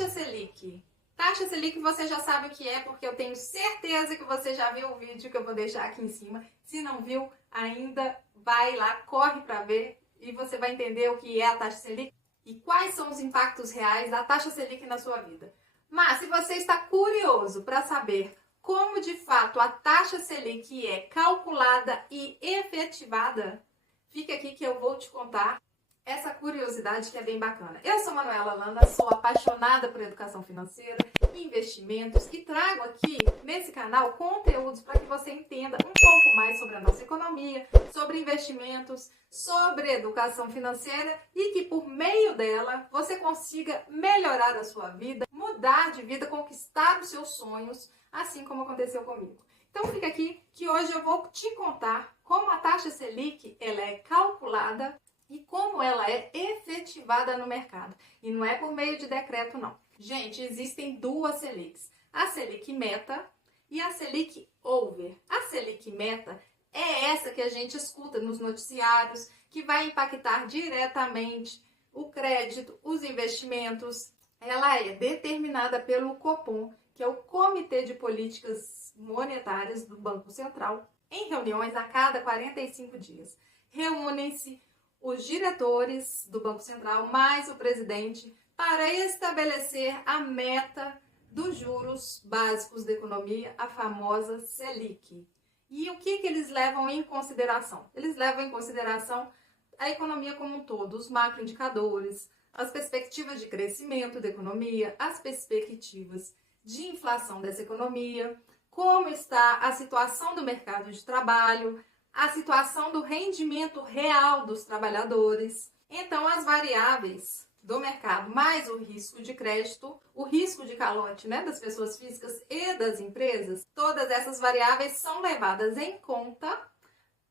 Taxa Selic. Taxa Selic você já sabe o que é, porque eu tenho certeza que você já viu o vídeo que eu vou deixar aqui em cima. Se não viu ainda, vai lá, corre para ver e você vai entender o que é a taxa Selic e quais são os impactos reais da taxa Selic na sua vida. Mas se você está curioso para saber como de fato a taxa Selic é calculada e efetivada, fica aqui que eu vou te contar essa curiosidade que é bem bacana. Eu sou Manuela Landa, sou apaixonada por educação financeira, investimentos e trago aqui nesse canal conteúdos para que você entenda um pouco mais sobre a nossa economia, sobre investimentos, sobre educação financeira e que por meio dela você consiga melhorar a sua vida, mudar de vida, conquistar os seus sonhos, assim como aconteceu comigo. Então fica aqui que hoje eu vou te contar como a taxa Selic ela é calculada e como ela é efetivada no mercado. E não é por meio de decreto, não. Gente, existem duas Selics. A Selic Meta e a Selic Over. A Selic Meta é essa que a gente escuta nos noticiários, que vai impactar diretamente o crédito, os investimentos. Ela é determinada pelo Copom, que é o Comitê de Políticas Monetárias do Banco Central, em reuniões a cada 45 dias. Reúnem-se os diretores do Banco Central, mais o presidente, para estabelecer a meta dos juros básicos da economia, a famosa Selic. E o que eles levam em consideração? Eles levam em consideração a economia como um todo, os macroindicadores, as perspectivas de crescimento da economia, as perspectivas de inflação dessa economia, como está a situação do mercado de trabalho, a situação do rendimento real dos trabalhadores. Então, as variáveis do mercado, mais o risco de crédito, o risco de calote, das pessoas físicas e das empresas, todas essas variáveis são levadas em conta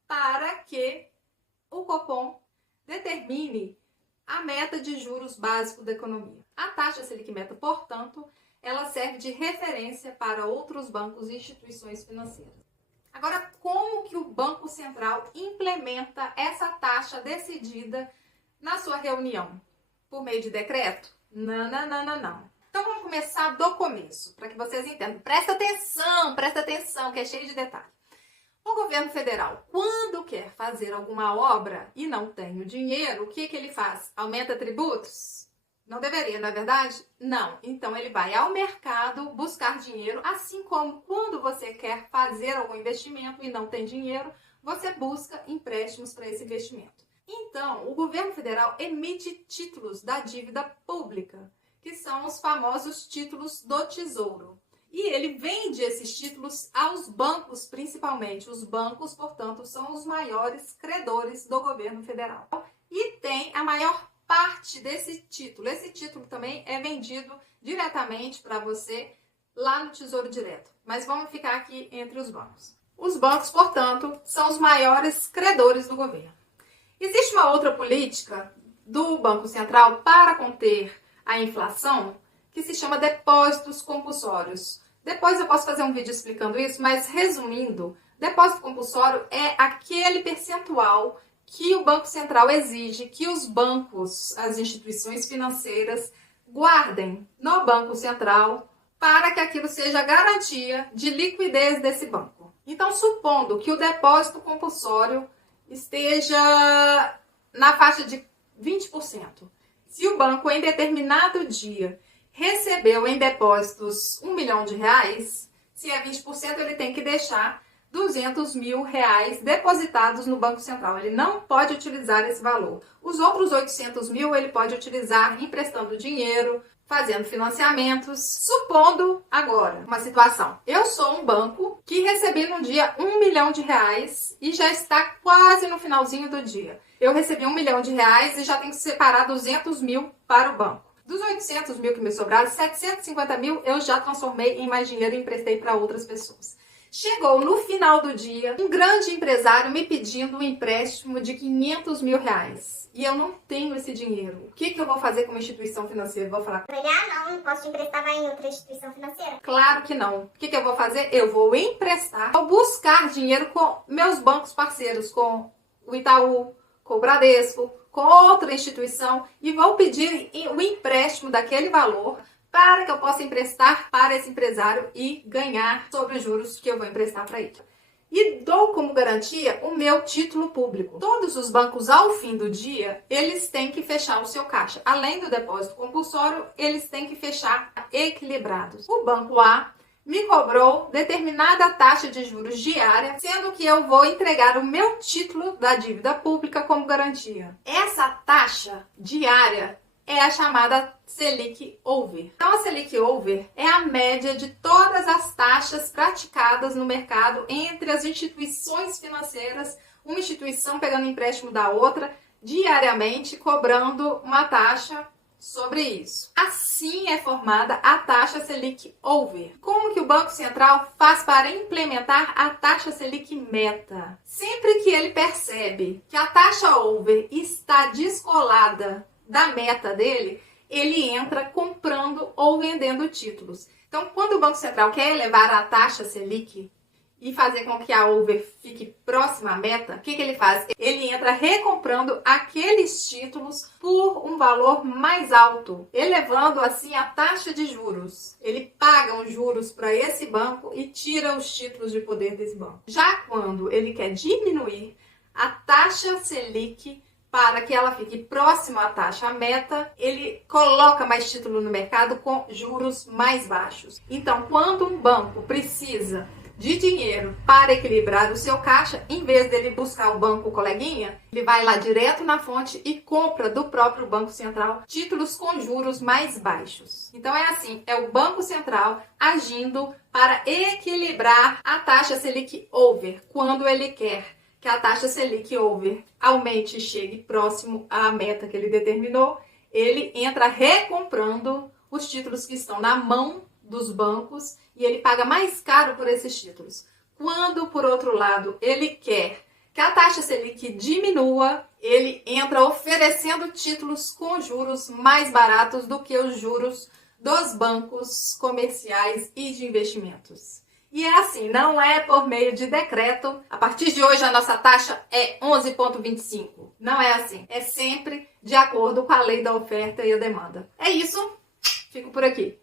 para que o Copom determine a meta de juros básico da economia. A taxa Selic Meta, portanto, ela serve de referência para outros bancos e instituições financeiras. Agora, como que o Banco Central implementa essa taxa decidida na sua reunião? Por meio de decreto? Não. Então, vamos começar do começo, para que vocês entendam. Presta atenção, que é cheio de detalhe. O governo federal, quando quer fazer alguma obra e não tem o dinheiro, o que ele faz? Aumenta tributos? Não deveria, não é verdade? Não. Então, ele vai ao mercado buscar dinheiro, assim como quando você quer fazer algum investimento e não tem dinheiro, você busca empréstimos para esse investimento. Então, o governo federal emite títulos da dívida pública, que são os famosos títulos do Tesouro. E ele vende esses títulos aos bancos, principalmente. Os bancos, portanto, são os maiores credores do governo federal. E tem a maior parte desse título. Esse título também é vendido diretamente para você lá no Tesouro Direto. Mas vamos ficar aqui entre os bancos. Os bancos, portanto, são os maiores credores do governo. Existe uma outra política do Banco Central para conter a inflação que se chama depósitos compulsórios. Depois eu posso fazer um vídeo explicando isso, mas resumindo, depósito compulsório é aquele percentual que o Banco Central exige que os bancos, as instituições financeiras, guardem no Banco Central para que aquilo seja garantia de liquidez desse banco. Então, supondo que o depósito compulsório esteja na faixa de 20%. Se o banco, em determinado dia, recebeu em depósitos R$1 milhão, se é 20%, ele tem que deixar R$200 mil depositados no Banco Central. Ele não pode utilizar esse valor. Os outros 800 mil ele pode utilizar emprestando dinheiro, fazendo financiamentos. Supondo agora uma situação. Eu sou um banco que recebi no dia R$1 milhão e já está quase no finalzinho do dia. Eu recebi R$1 milhão e já tenho que separar 200 mil para o banco. Dos 800 mil que me sobraram, 750 mil eu já transformei em mais dinheiro e emprestei para outras pessoas. Chegou no final do dia um grande empresário me pedindo um empréstimo de R$500 mil. E eu não tenho esse dinheiro. O que eu vou fazer com uma instituição financeira? Vou falar, não posso te emprestar, vai em outra instituição financeira? Claro que não. O que eu vou fazer? Eu vou emprestar, vou buscar dinheiro com meus bancos parceiros, com o Itaú, com o Bradesco, com outra instituição e vou pedir o empréstimo daquele valor para que eu possa emprestar para esse empresário e ganhar sobre os juros que eu vou emprestar para ele. E dou como garantia o meu título público. Todos os bancos, ao fim do dia, eles têm que fechar o seu caixa. Além do depósito compulsório, eles têm que fechar equilibrados. O banco A me cobrou determinada taxa de juros diária, sendo que eu vou entregar o meu título da dívida pública como garantia. Essa taxa diária é a chamada Selic Over. Então, a Selic Over é a média de todas as taxas praticadas no mercado entre as instituições financeiras, uma instituição pegando empréstimo da outra, diariamente cobrando uma taxa sobre isso. Assim é formada a taxa Selic Over. Como que o Banco Central faz para implementar a taxa Selic Meta? Sempre que ele percebe que a taxa Over está descolada da meta dele, ele entra comprando ou vendendo títulos. Então, quando o Banco Central quer elevar a taxa Selic e fazer com que a Over fique próxima à meta, o que ele faz? Ele entra recomprando aqueles títulos por um valor mais alto, elevando assim a taxa de juros. Ele paga os juros para esse banco e tira os títulos de poder desse banco. Já quando ele quer diminuir a taxa Selic para que ela fique próxima à taxa meta, ele coloca mais título no mercado com juros mais baixos. Então, quando um banco precisa de dinheiro para equilibrar o seu caixa, em vez dele buscar o banco coleguinha, ele vai lá direto na fonte e compra do próprio Banco Central títulos com juros mais baixos. Então é assim, é o Banco Central agindo para equilibrar a taxa Selic Over, quando ele quer que a taxa Selic Over aumente e chegue próximo à meta que ele determinou, ele entra recomprando os títulos que estão na mão dos bancos e ele paga mais caro por esses títulos. Quando, por outro lado, ele quer que a taxa Selic diminua, ele entra oferecendo títulos com juros mais baratos do que os juros dos bancos comerciais e de investimentos. E é assim, não é por meio de decreto. A partir de hoje a nossa taxa é 11,25. Não é assim. É sempre de acordo com a lei da oferta e a demanda. É isso. Fico por aqui.